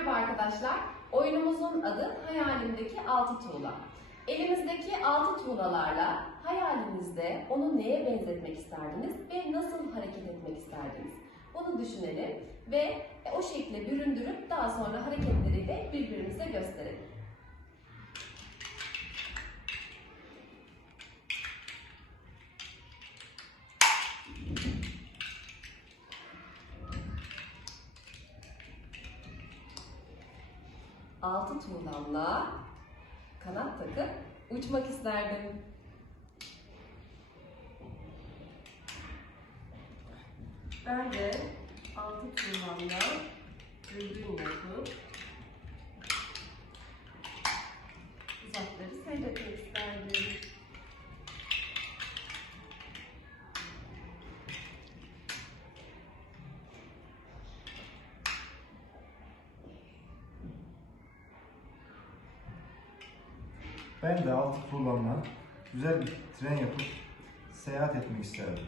Merhaba arkadaşlar. Oyunumuzun adı Hayalimdeki Altı Tuğla. Elimizdeki altı tuğlalarla hayalinizde onu neye benzetmek isterdiniz ve nasıl hareket etmek isterdiniz? Bunu düşünelim ve o şekle büründürüp daha sonra Altı tuğlamla kanat takıp uçmak isterdim. Ben de altı tırmanla dürbün yapıp uzakları seyretmek Ben de altı tuğlamla güzel bir tren yapıp seyahat etmek isterdim.